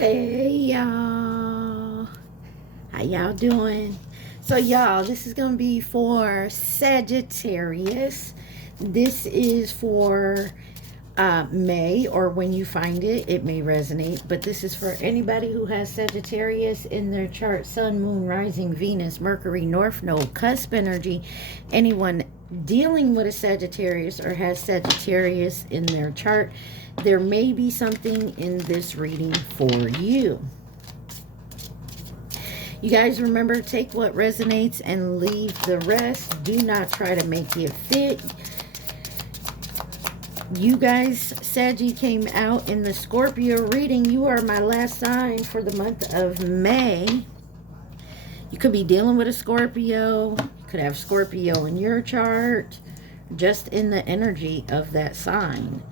Hey y'all, how y'all doing? So y'all, this is gonna be for Sagittarius. This is for May, or when you find it, it may resonate, but this is for anybody who has Sagittarius in their chart: Sun, Moon, Rising, Venus, Mercury, North Node, cusp energy. Anyone dealing with a Sagittarius or has Sagittarius in their chart, there may be something in this reading for you. You guys remember, take what resonates and leave the rest. Do not try to make it fit. You guys, Saggy came out in the Scorpio reading. You are my last sign for the month of May. You could be dealing with a Scorpio. You could have Scorpio in your chart, just in the energy of that sign.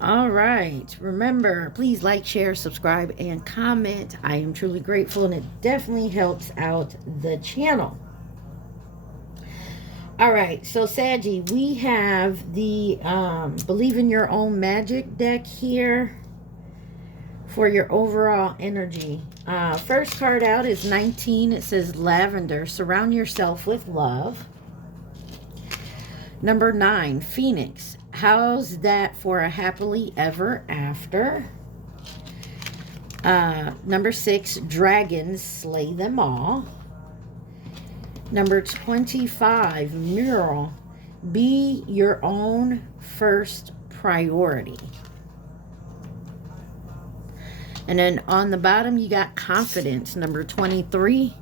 All right. Remember, please like, share, subscribe, and comment. I am truly grateful, and it definitely helps out the channel. All right. So, Saggy, we have the Believe in Your Own Magic deck here for your overall energy. First card out is 19. It says Lavender. Surround yourself with love. Number 9, Phoenix. How's that for a happily ever after? Number 6, Dragons. Slay them all. Number 25, Mural. Be your own first priority. And then on the bottom, you got Confidence. Number 23,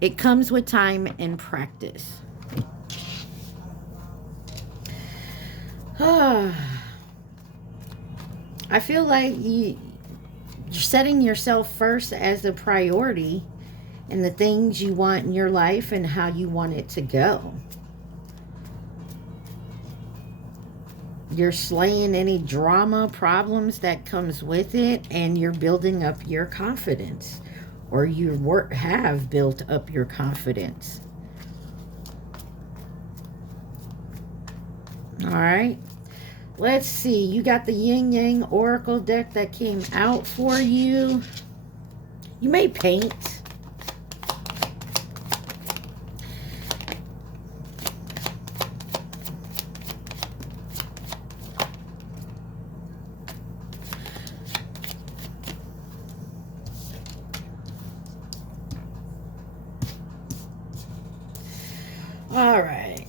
it comes with time and practice. I feel like you're setting yourself first as a priority and the things you want in your life and how you want it to go. You're slaying any drama problems that comes with it, and you're building up your confidence, or you have built up your confidence. All right. Let's see. You got the Yin Yang Oracle deck that came out for you. You may paint. All right.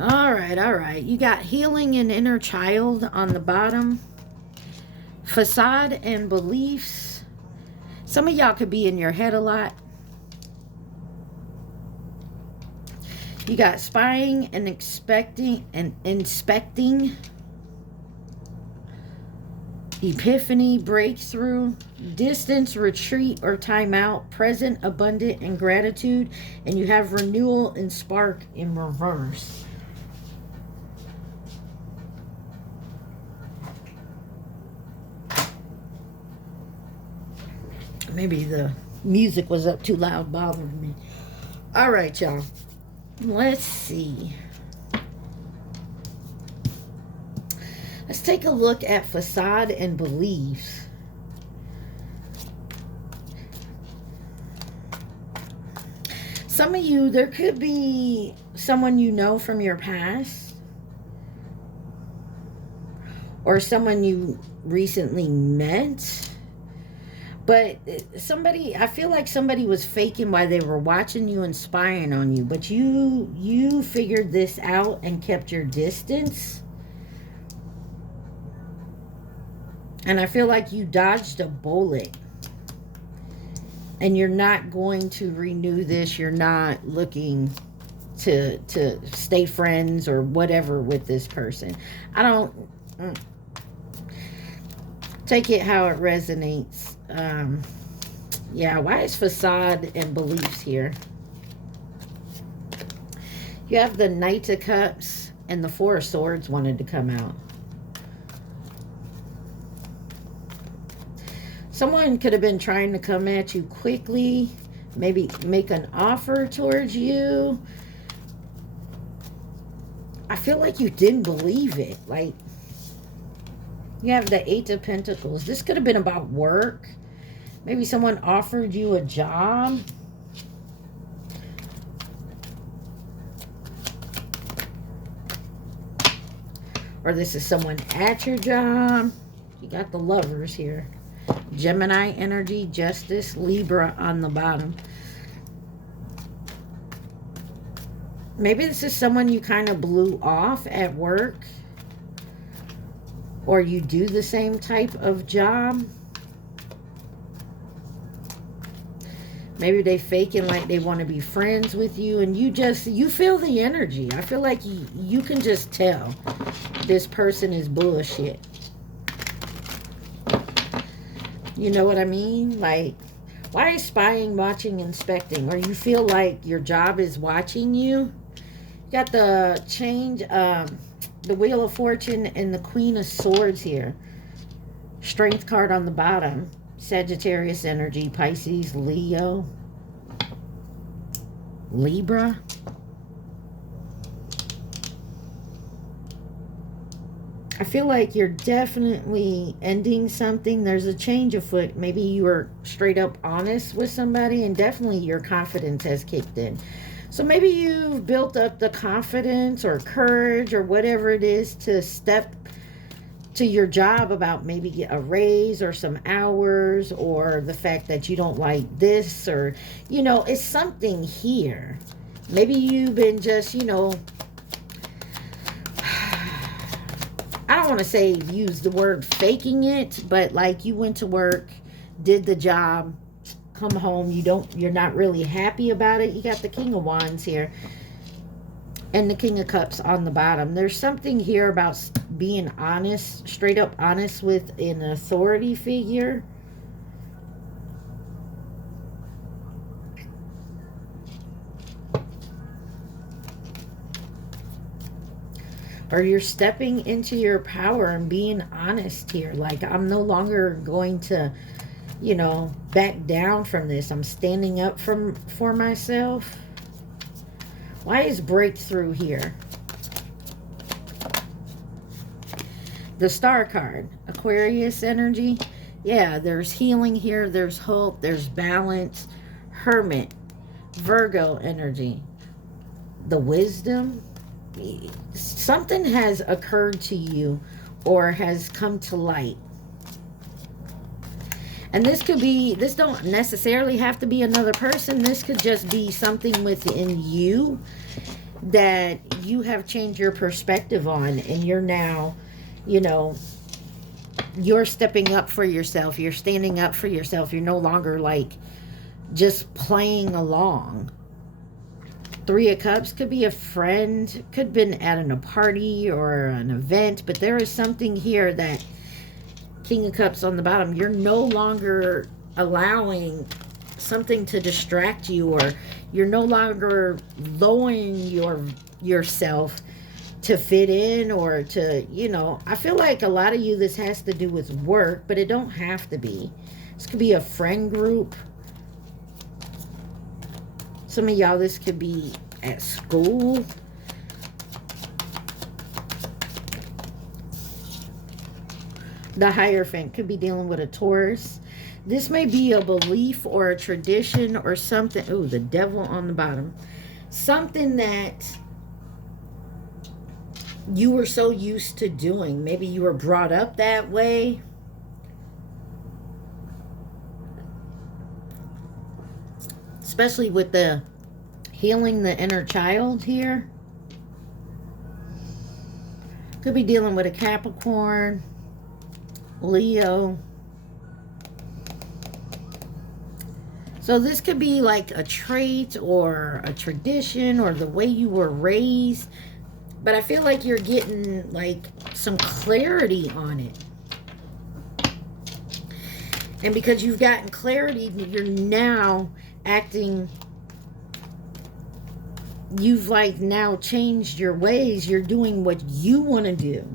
All right. You got Healing and Inner Child on the bottom. Facade and Beliefs. Some of y'all could be in your head a lot. You got Spying and Expecting and Inspecting. Epiphany, Breakthrough, Distance, Retreat, or Timeout, Present, Abundant, and Gratitude. And you have Renewal and Spark in reverse. Maybe the music was up too loud, bothering me. All right, y'all. Let's see. Let's take a look at Facade and Beliefs. Some of you, there could be someone you know from your past, or someone you recently met. But somebody, I feel like somebody was faking while they were watching you and spying on you. But you figured this out and kept your distance. And I feel like you dodged a bullet. And you're not going to renew this. You're not looking to stay friends or whatever with this person. I don't... Take it how it resonates. Yeah, why is Facade and Beliefs here? You have the Knight of Cups and the Four of Swords wanted to come out. Someone could have been trying to come at you quickly, maybe make an offer towards you. I feel like you didn't believe it. Like, you have the Eight of Pentacles. This could have been about work. Maybe someone offered you a job. Or this is someone at your job. You got the Lovers here. Gemini energy, Justice, Libra on the bottom. Maybe this is someone you kind of blew off at work. Or you do the same type of job. Maybe they faking like they want to be friends with you. And you feel the energy. I feel like you can just tell this person is bullshit. You know what I mean? Like, why is spying, watching, inspecting? Or you feel like your job is watching you? You got the change, the Wheel of Fortune and the Queen of Swords here. Strength card on the bottom. Sagittarius energy, Pisces, Leo, Libra. I feel like you're definitely ending something. There's a change afoot. Maybe you were straight up honest with somebody, and definitely your confidence has kicked in. So maybe you've built up the confidence or courage or whatever it is to step to your job about maybe get a raise or some hours, or the fact that you don't like this, or, you know, it's something here. Maybe you've been just, you know, I don't want to say use the word faking it, but like you went to work, did the job, come home, you're not really happy about it. You got the King of Wands here and the King of Cups on the bottom. There's something here about being honest, straight up honest with an authority figure. Or you're stepping into your power and being honest here. Like, I'm no longer going to, you know, back down from this. I'm standing up for myself. Why is breakthrough here? The Star card, Aquarius energy. Yeah, there's healing here. There's hope. There's balance. Hermit, Virgo energy. The Wisdom. Something has occurred to you or has come to light. And this could be, this don't necessarily have to be another person. This could just be something within you that you have changed your perspective on, and you're now, you know, you're stepping up for yourself. You're standing up for yourself. You're no longer like just playing along. Three of Cups could be a friend, could have been at a party or an event, but there is something here that King of Cups on the bottom, you're no longer allowing something to distract you, or you're no longer lowering yourself to fit in, or to, you know, I feel like a lot of you, this has to do with work, but it don't have to be. This could be a friend group. Some of y'all, this could be at school. The Hierophant could be dealing with a Taurus. This may be a belief or a tradition or something. Oh, the Devil on the bottom. Something that you were so used to doing. Maybe you were brought up that way. Especially with the healing the inner child here. Could be dealing with a Capricorn, Leo. So this could be like a trait or a tradition or the way you were raised. But I feel like you're getting like some clarity on it. And because you've gotten clarity, you're now acting, you've like now changed your ways. You're doing what you want to do,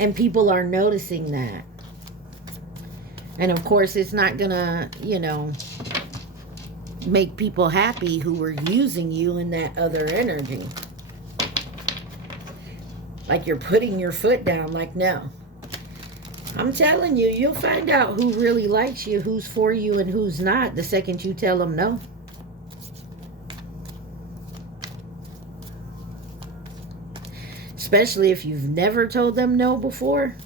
and people are noticing that. And of course, it's not gonna, you know, make people happy who were using you in that other energy. Like you're putting your foot down, like, no. I'm telling you, you'll find out who really likes you, who's for you, and who's not the second you tell them no. Especially if you've never told them no before.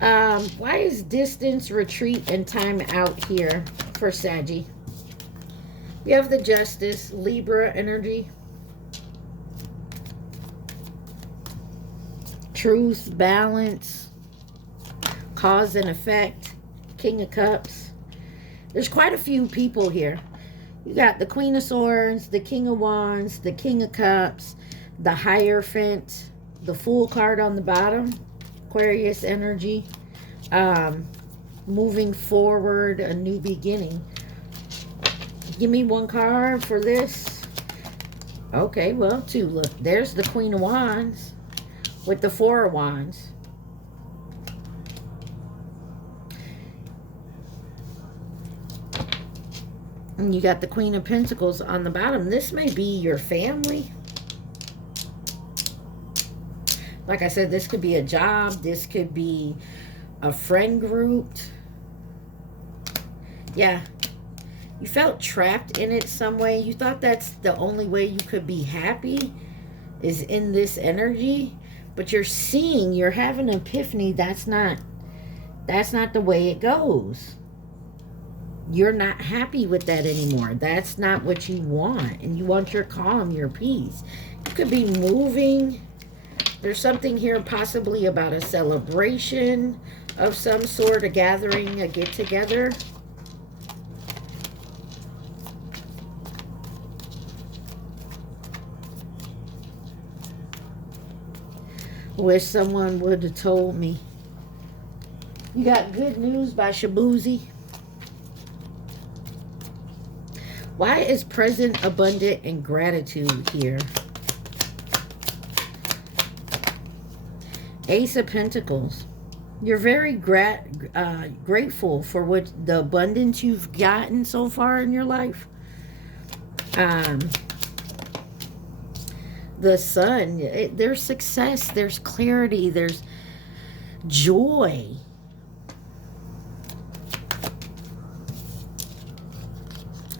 Why is distance, retreat, and time out here for Saggy? You have the Justice, Libra energy. Truth, balance, cause and effect, King of Cups. There's quite a few people here. You got the Queen of Swords, the King of Wands, the King of Cups, the Hierophant, the Fool card on the bottom, Aquarius energy, moving forward, a new beginning. Give me one card for this. Okay, well, two. Look, there's the Queen of Wands with the Four of Wands. And you got the Queen of Pentacles on the bottom. This may be your family. Like I said, this could be a job. This could be a friend group. Yeah. You felt trapped in it some way. You thought that's the only way you could be happy is in this energy. But you're seeing, you're having an epiphany. That's not the way it goes. You're not happy with that anymore. That's not what you want. And you want your calm, your peace. You could be moving. There's something here possibly about a celebration of some sort, a gathering, a get-together. Wish someone would have told me. You got Good News by Shabuzi. Why is present, abundant, and gratitude here? Ace of Pentacles. You're very grateful for what the abundance you've gotten so far in your life. The Sun. There's success. There's clarity. There's joy.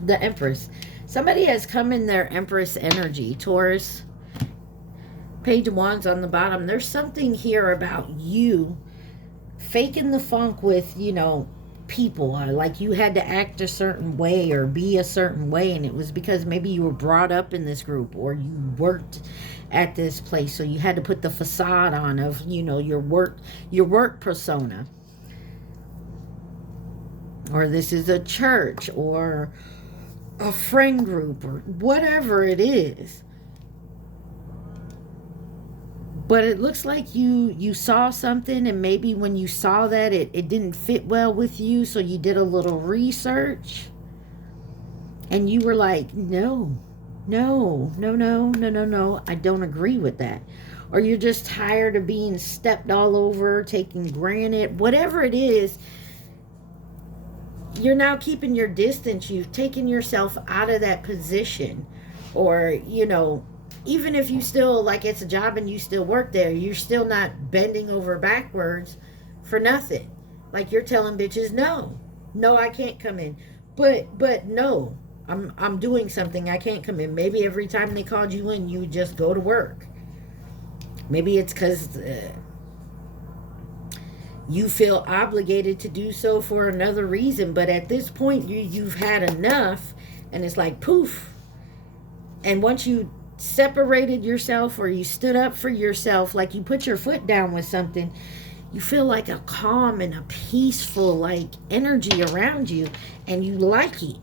The Empress. Somebody has come in their Empress energy. Taurus. Page of Wands on the bottom. There's something here about you faking the funk with, you know, people. Like you had to act a certain way or be a certain way. And it was because maybe you were brought up in this group or you worked at this place. So you had to put the facade on of, you know, your work persona. Or this is a church or a friend group or whatever it is. But it looks like you saw something, and maybe when you saw that, it didn't fit well with you, so you did a little research. And you were like, no, I don't agree with that. Or you're just tired of being stepped all over, taken granted, whatever it is. You're now keeping your distance. You've taken yourself out of that position. Or, you know, even if you still, like it's a job and you still work there, you're still not bending over backwards for nothing. Like you're telling bitches, no, I can't come in. But no, I'm doing something. I can't come in. Maybe every time they called you in, you just go to work. Maybe it's because you feel obligated to do so for another reason. But at this point, you've had enough, and it's like poof. And once you separated yourself or you stood up for yourself, like you put your foot down with something, you feel like a calm and a peaceful like energy around you, and you like it.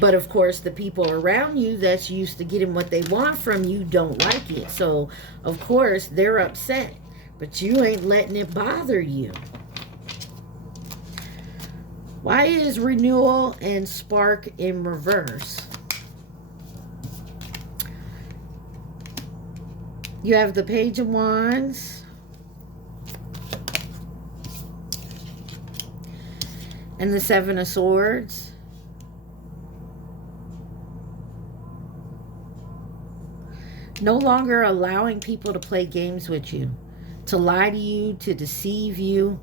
But of course the people around you that's used to getting what they want from you don't like it, so of course they're upset, but you ain't letting it bother you. Why is renewal and spark in reverse? You have the Page of Wands and the Seven of Swords. No longer allowing people to play games with you, to lie to you, to deceive you.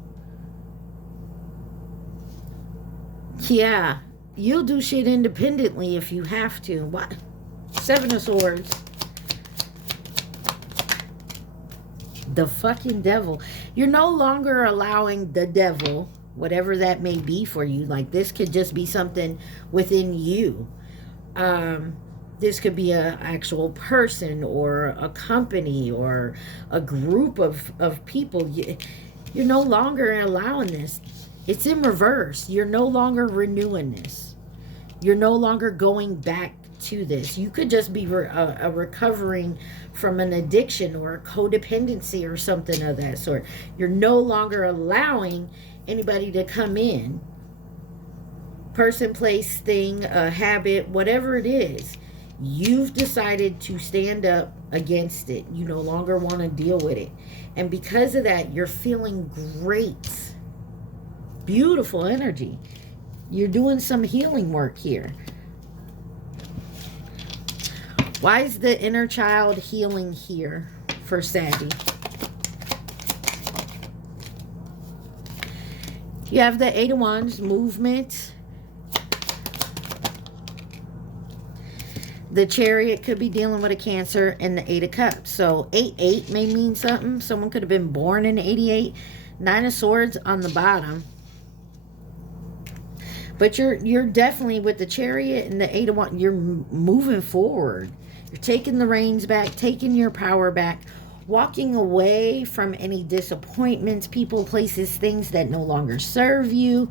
Yeah, you'll do shit independently if you have to. What? Seven of Swords. The fucking devil. You're no longer allowing the devil, whatever that may be for you. Like, this could just be something within you. This could be an actual person or a company or a group of people. You're no longer allowing this. It's in reverse. You're no longer renewing this. You're no longer going back to this. You could just be recovering from an addiction or a codependency or something of that sort. You're no longer allowing anybody to come in. Person, place, thing, a habit, whatever it is. You've decided to stand up against it. You no longer want to deal with it. And because of that, you're feeling great. Beautiful energy. You're doing some healing work here. Why is the inner child healing here for Saggy? You have the Eight of Wands, movement. The Chariot could be dealing with a Cancer, and the Eight of Cups. So 88 may mean something. Someone could have been born in 88. Nine of Swords on the bottom. But you're definitely with the Chariot and the Eight of Wands. You're moving forward. You're taking the reins back, taking your power back, walking away from any disappointments, people, places, things that no longer serve you.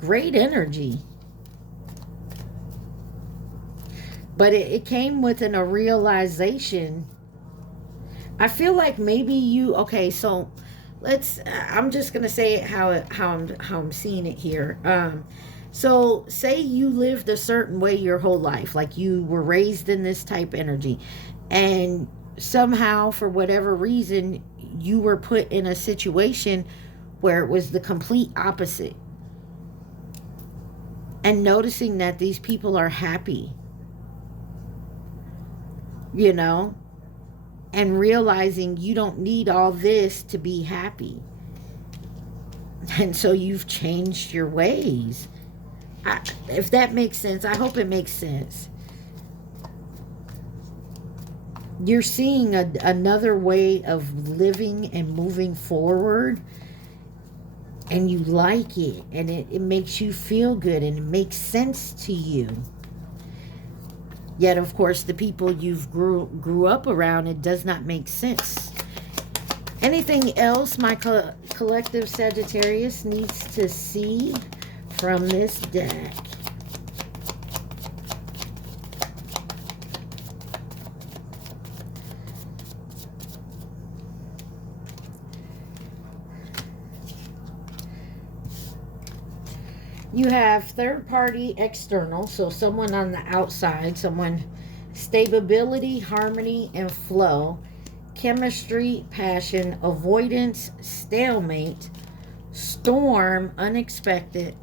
Great energy. But it came with a realization. I feel like maybe you, okay, so I'm just going to say it how I'm seeing it here. So say you lived a certain way your whole life, like you were raised in this type energy, and somehow for whatever reason you were put in a situation where it was the complete opposite, and noticing that these people are happy, you know, and realizing you don't need all this to be happy, and so you've changed your ways. If that makes sense, I hope it makes sense. You're seeing another way of living and moving forward, and you like it, and it makes you feel good, and it makes sense to you. Yet, of course, the people you've grew up around, it does not make sense. Anything else my collective Sagittarius needs to see from this deck? You have third party external, so someone on the outside, someone, stability, harmony, and flow, chemistry, passion, avoidance, stalemate, storm, unexpected,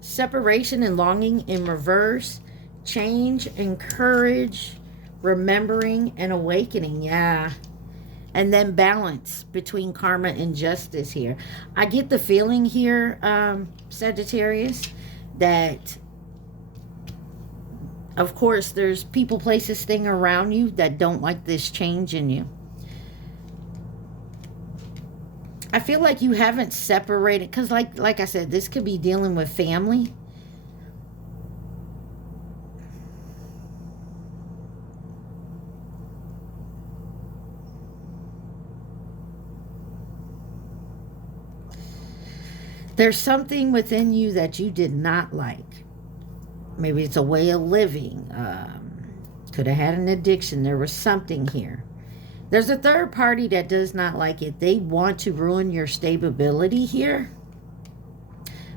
separation and longing in reverse, change and courage, remembering and awakening. Yeah. And then balance between karma and justice here. I get the feeling here, Sagittarius, that of course there's people, places, things around you that don't like this change in you. I feel like you haven't separated, because like I said, this could be dealing with family. There's something within you that you did not like. Maybe it's a way of living. Could have had an addiction. There was something here. There's a third party that does not like it. They want to ruin your stability here.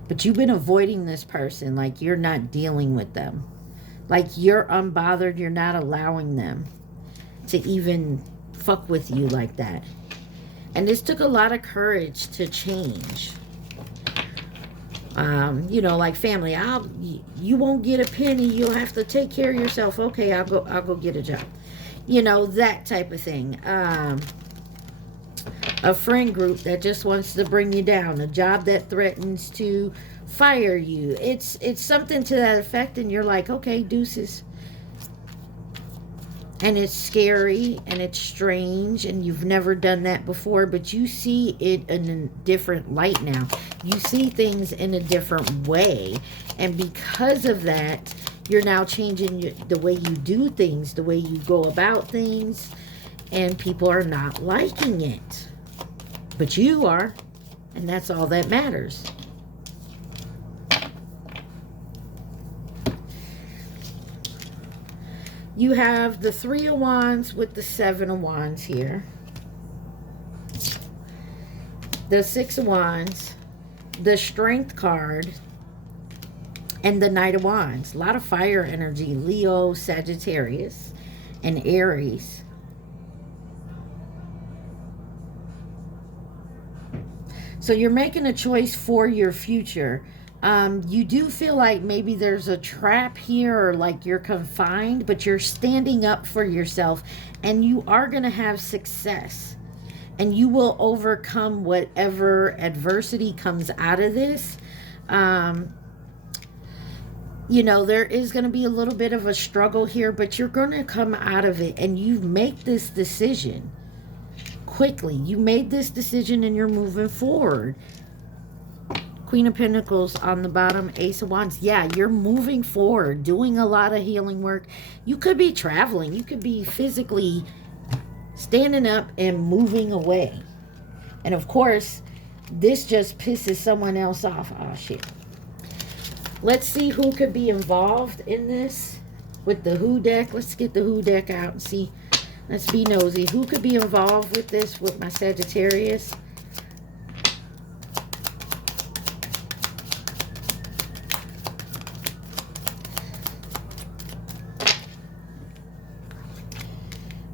But you've been avoiding this person. Like you're not dealing with them. Like you're unbothered. You're not allowing them to even fuck with you like that. And this took a lot of courage to change. You know, like family, you won't get a penny. You'll have to take care of yourself. Okay, I'll go get a job. You know, that type of thing. A friend group that just wants to bring you down, a job that threatens to fire you. It's something to that effect, and you're like, okay, deuces. And it's scary and it's strange, and you've never done that before, but you see it in a different light now. You see things in a different way, and because of that, you're now changing the way you do things, the way you go about things, and people are not liking it. But you are, and that's all that matters. You have the Three of Wands with the Seven of Wands here. The Six of Wands, the Strength card, and the Knight of Wands. A lot of fire energy. Leo, Sagittarius, and Aries. So you're making a choice for your future. You do feel like maybe there's a trap here, or like you're confined, but you're standing up for yourself, and you are going to have success, and you will overcome whatever adversity comes out of this. You know, there is going to be a little bit of a struggle here, but you're going to come out of it, and you make this decision quickly. You made this decision, and you're moving forward. Queen of Pentacles on the bottom, Ace of Wands. Yeah, you're moving forward, doing a lot of healing work. You could be traveling. You could be physically standing up and moving away. And of course, this just pisses someone else off. Oh, shit. Let's see who could be involved in this with the Who deck. Let's get the Who deck out and see. Let's be nosy. Who could be involved with this with my Sagittarius?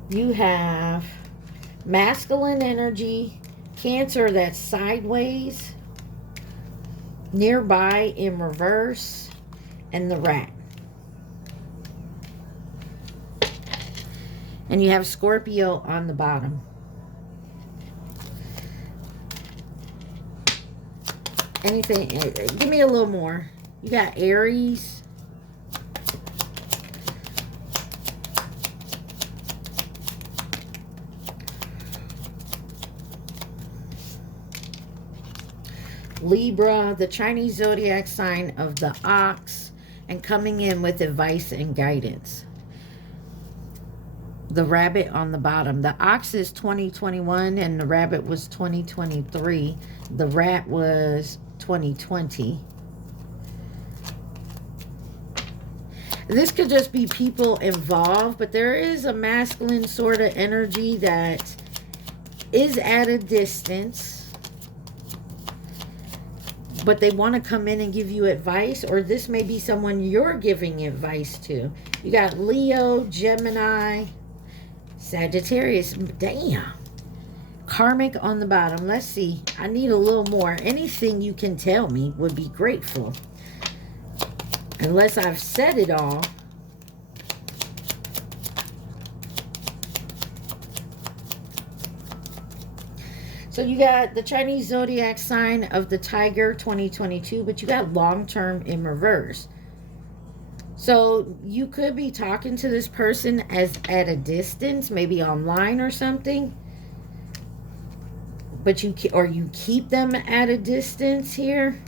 You have masculine energy, Cancer that's sideways, nearby in reverse, and the Rat. And you have Scorpio on the bottom. Anything, give me a little more. You got Aries. Libra, the Chinese zodiac sign of the Ox, and coming in with advice and guidance. The Rabbit on the bottom. The Ox is 2021 and the Rabbit was 2023. The Rat was 2020. This could just be people involved, but there is a masculine sort of energy that is at a distance, but they want to come in and give you advice, or this may be someone you're giving advice to. You got Leo, Gemini, Sagittarius. Damn. Karmic on the bottom. Let's see. I need a little more. Anything you can tell me would be grateful. Unless I've said it all. So you got the Chinese zodiac sign of the Tiger 2022, but you got long term in reverse. So you could be talking to this person as at a distance, maybe online or something. But you keep them at a distance here.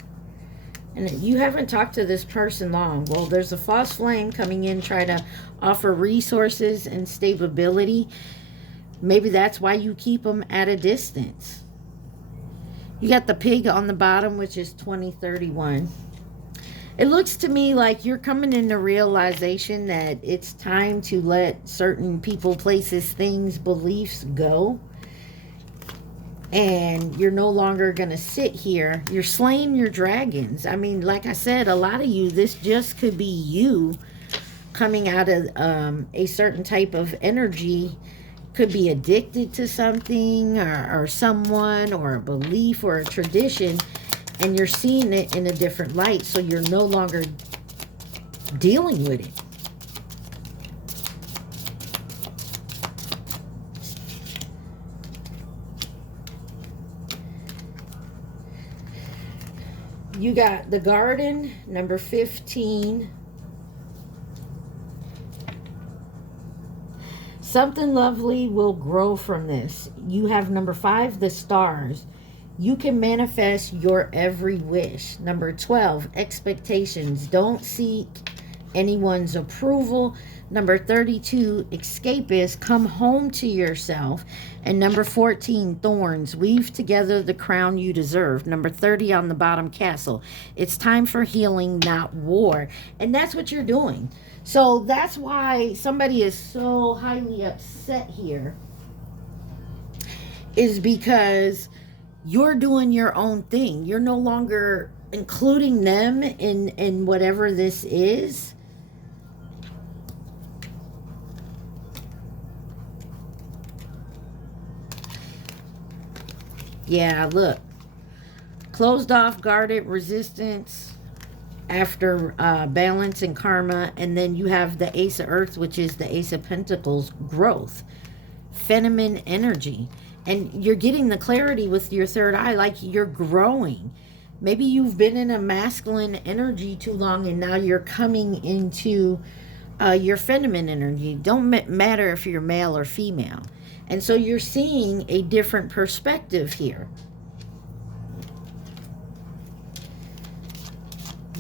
And you haven't talked to this person long. Well, there's a false flame coming in, try to offer resources and stability. Maybe that's why you keep them at a distance. You got the Pig on the bottom, which is 2031. It looks to me like you're coming into realization that it's time to let certain people, places, things, beliefs go. And you're no longer going to sit here. You're slaying your dragons. I mean, like I said, a lot of you, this just could be you coming out of a certain type of energy. Could be addicted to something or someone or a belief or a tradition, and you're seeing it in a different light, so you're no longer dealing with it. You got the garden, number 15. Something lovely will grow from this. You have number 5, the stars. You can manifest your every wish. Number 12, expectations. Don't seek anyone's approval. Number 32, escapist. Come home to yourself. And number 14, thorns. Weave together the crown you deserve. Number 30 on the bottom, castle. It's time for healing, not war. And that's what you're doing. So that's why somebody is so highly upset here, is because you're doing your own thing. You're no longer including them in whatever this is. Yeah, look. Closed off, guarded, resistance, after balance and karma. And then you have the Ace of Earth, which is the Ace of Pentacles, growth, feminine energy. And you're getting the clarity with your third eye, like you're growing. Maybe you've been in a masculine energy too long, and now you're coming into your feminine energy. Don't matter if you're male or female. And so you're seeing a different perspective here.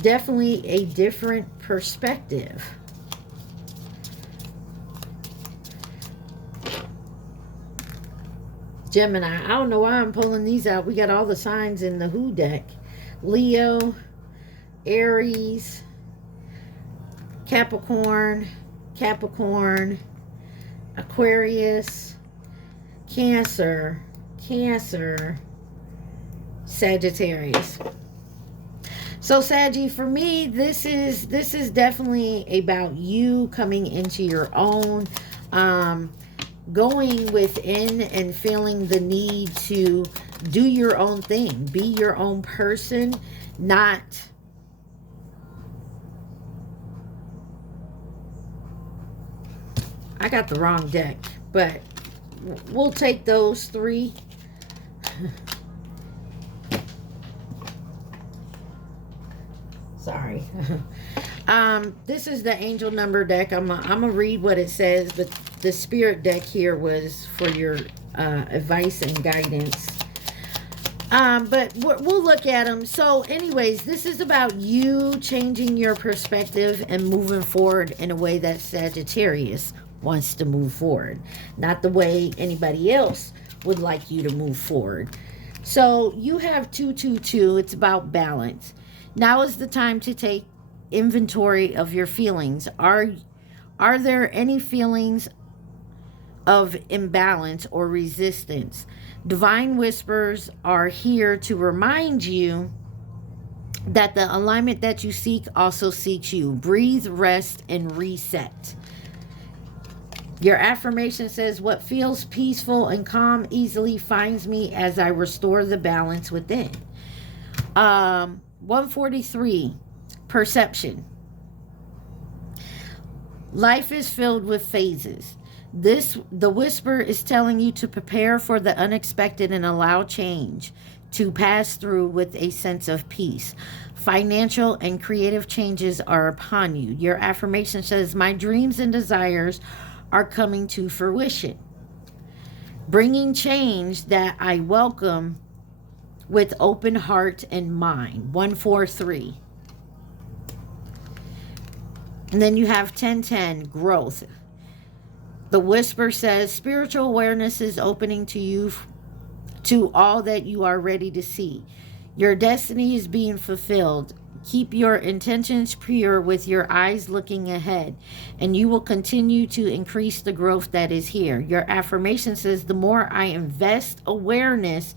Definitely a different perspective. Gemini. I don't know why I'm pulling these out. We got all the signs in the Who deck. Leo, Aries, Capricorn, Aquarius, Cancer, Sagittarius. So Saggy, for me, this is definitely about you coming into your own, going within and feeling the need to do your own thing, be your own person, not I got the wrong deck, but we'll take those 3. Sorry. This is the angel number deck. I'm gonna read what it says, but the spirit deck here was for your advice and guidance. But we'll look at them. So anyways, this is about you changing your perspective and moving forward in a way that Sagittarius wants to move forward, not the way anybody else would like you to move forward. So you have 222. It's about balance. Now is the time to take inventory of your feelings. Are there any feelings of imbalance or resistance? Divine whispers are here to remind you that the alignment that you seek also seeks you. Breathe, rest, and reset. Your affirmation says, what feels peaceful and calm easily finds me as I restore the balance within. 143, perception. Life is filled with phases. The whisper is telling you to prepare for the unexpected and allow change to pass through with a sense of peace. Financial and creative changes are upon you. Your affirmation says, my dreams and desires are coming to fruition, bringing change that I welcome with open heart and mind. 143. And then you have 1010, growth. The whisper says, spiritual awareness is opening to you, to all that you are ready to see. Your destiny is being fulfilled. Keep your intentions pure with your eyes looking ahead, and you will continue to increase the growth that is here. Your affirmation says, the more I invest awareness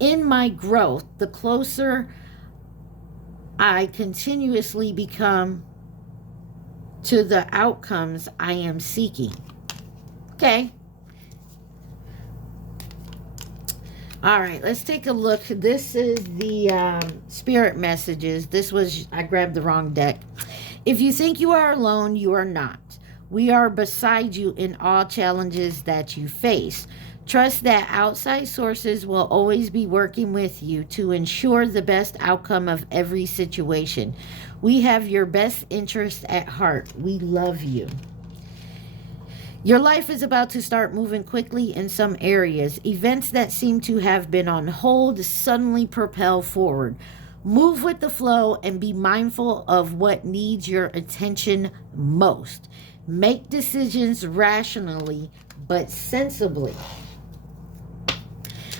in my growth, the closer I continuously become to the outcomes I am seeking. Okay. All right, let's take a look. This is the spirit messages. I grabbed the wrong deck. If you think you are alone, you are not. We are beside you in all challenges that you face. Trust that outside sources will always be working with you to ensure the best outcome of every situation. We have your best interest at heart. We love you. Your life is about to start moving quickly in some areas. Events that seem to have been on hold suddenly propel forward. Move with the flow and be mindful of what needs your attention most. Make decisions rationally but sensibly.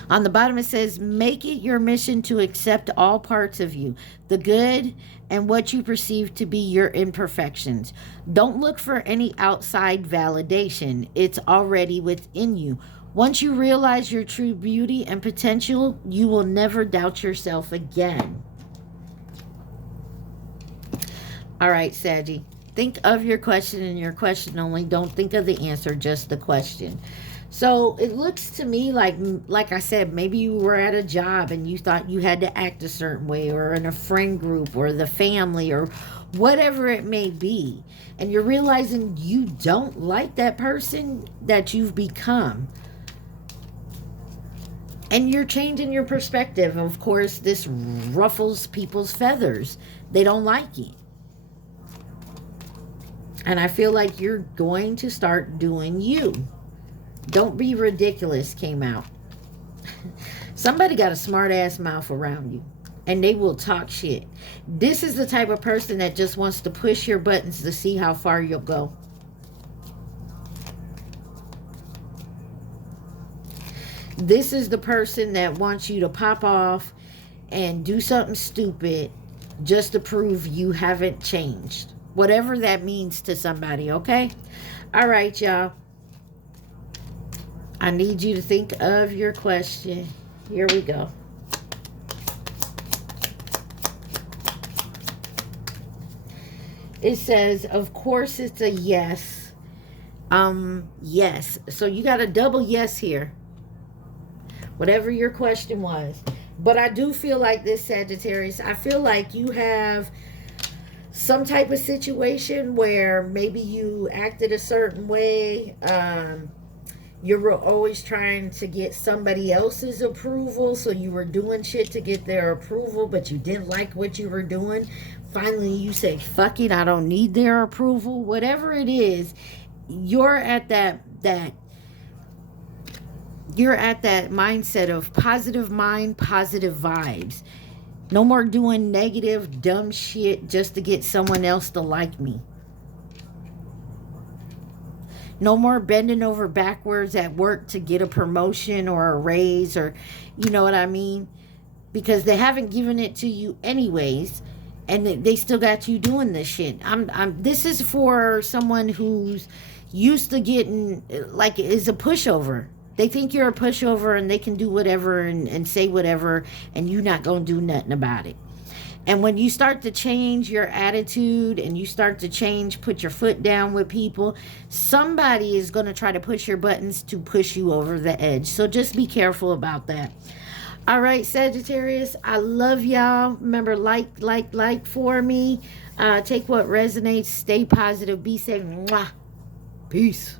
On the bottom it says, make it your mission to accept all parts of you, the good and what you perceive to be your imperfections. Don't look for any outside validation. It's already within you. Once you realize your true beauty and potential, you will never doubt yourself again. All right, Saggy. Think of your question and your question only. Don't think of the answer, just the question. So it looks to me like I said, maybe you were at a job and you thought you had to act a certain way, or in a friend group or the family or whatever it may be. And you're realizing you don't like that person that you've become. And you're changing your perspective. Of course, this ruffles people's feathers. They don't like it. And I feel like you're going to start doing you. Don't be ridiculous came out. Somebody got a smart ass mouth around you, and they will talk shit. This is the type of person that just wants to push your buttons to see how far you'll go. This is the person that wants you to pop off and do something stupid just to prove you haven't changed. Whatever that means to somebody, okay? All right, y'all. I need you to think of your question. Here we go. It says, of course it's a yes. Yes. So you got a double yes here. Whatever your question was. But I do feel like this, Sagittarius, I feel like you have some type of situation where maybe you acted a certain way. You were always trying to get somebody else's approval, so you were doing shit to get their approval, but you didn't like what you were doing. Finally, you say, fuck it, I don't need their approval. Whatever it is, you're at that mindset of positive mind, positive vibes. No more doing negative, dumb shit just to get someone else to like me. No more bending over backwards at work to get a promotion or a raise, or you know what I mean? Because they haven't given it to you anyways, and they still got you doing this shit. This is for someone who's used to getting, like, is a pushover. They think you're a pushover and they can do whatever and say whatever, and you're not going to do nothing about it. And when you start to change your attitude and you start to change, put your foot down with people, somebody is going to try to push your buttons to push you over the edge. So just be careful about that. All right, Sagittarius, I love y'all. Remember, like for me. Take what resonates. Stay positive. Be safe. Mwah. Peace.